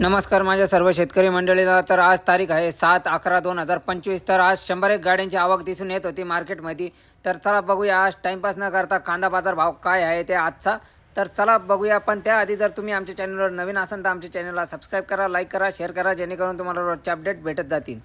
नमस्कार माझ्या सर्व शेतकरी मंडळीला। तर आज तारीख आहे 7/11/2025। तर आज 101 गाड्यांची आवक दिसून येत होती मार्केटमध्ये। तर चला बघूया आज टाइमपास न करता कांदा बाजार भाव काय आहे ते आजचा। तर चला बघूया, पण त्याआधी जर तुम्ही आमच्या चॅनलवर नवीन असाल तर आमच्या चॅनलला सबस्क्राइब करा, लाईक करा, शेअर करा, जेणेकरून तुम्हाला रोजचे अपडेट भेटत जातील।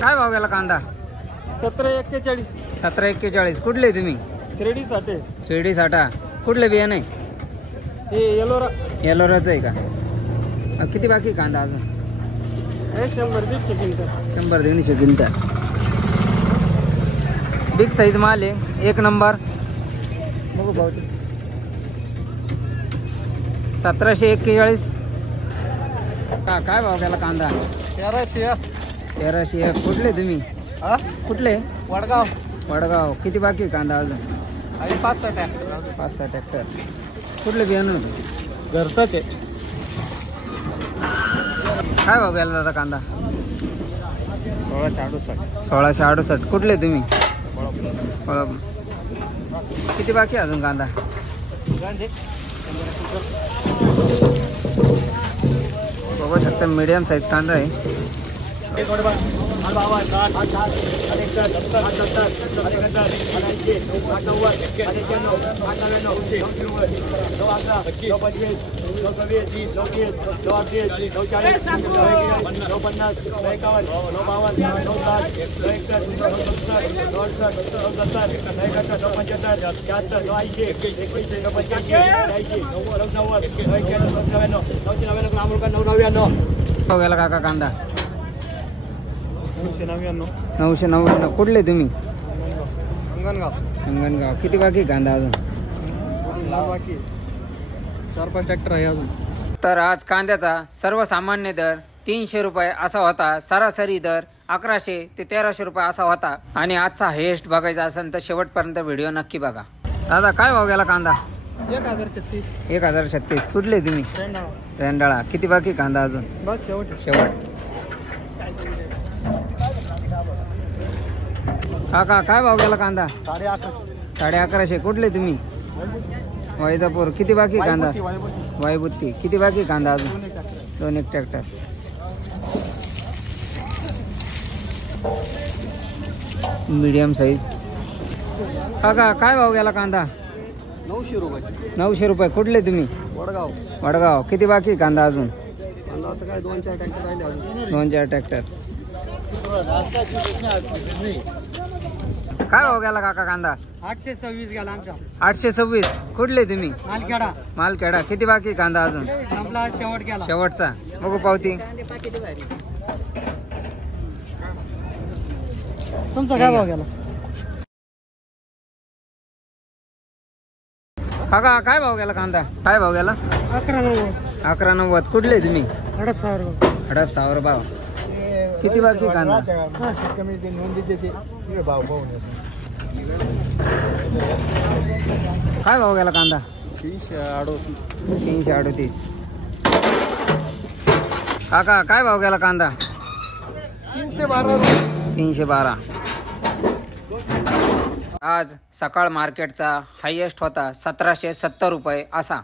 काय भाव गेला कांदा? 1741. 1741. कुठले तुम्ही? शिर्डी साठा. कुठले बियाणे? हे येलोराचं आहे का? किती बाकी कांदा अजून? 100-150 क्विंटल. बिग साईज माल आहे, एक नंबर. बघू भाऊ 1741. काय भाव गेला कांदा? 1300. कुठले तुम्ही? कुठले? वडगाव. किती बाकी कांदा अजून? 5-6 ट्रॅक्टर. कुठले बियाणं? घरचाच आहे. काय भाव गेला दादा कांदा? 1668. कुठले तुम्ही? किती बाकी अजून कांदा? बघू शकता मीडियम साईज कांदा आहे. हो गेला काका कांदा? 999. कुठले तुम्ही? अंगणगाव. किती बाकी कांदा अजून? 4-5 ट्रॅक्टर आहे अजून. तर आज कांद्याचा सर्वसामान्य दर 300 रुपये असा होता. सरासरी दर 1100 ते 1300 रुपये असा होता. आणि आजचा हायेस्ट बघायचा असेल तर शेवटपर्यंत व्हिडिओ नक्की बघा. दादा काय भाव गेला कांदा? 1036. कुठले तुम्ही? रेंडाळा. किती बाकी कांदा अजून? बस शेवट. काका काय भाव गेला कांदा? 1150. कुठले तुम्ही? वैजापूर. किती बाकी कांदा? वायबुत्ती. किती बाकी कांदा अजून? 2 ट्रॅक्टर. Medium size. काका काय भाव गेला कांदा? 900 रुपये. कुठले तुम्ही? वडगाव. किती बाकी कांदा अजून? 2-4 ट्रॅक्टर. काय भाव गेला काका कांदा? 826 गेला आमचा. 826. कुठले तुम्ही? मालखेडा. किती बाकी कांदा अजून? शेवट गेला. शेवटचा. बघू पावती. तुमचा काय भाव गेला? काका काय भाव गेला कांदा? काय भाव गेला? 1190. कुठले तुम्ही? हडपसावर. भाव किती बाकी कांदा? काय भाव गेला कांदा? 338. काका काय भाव गेला कांदा? 312. आज सकाळ मार्केटचा हायेस्ट होता 1770 रुपये असा.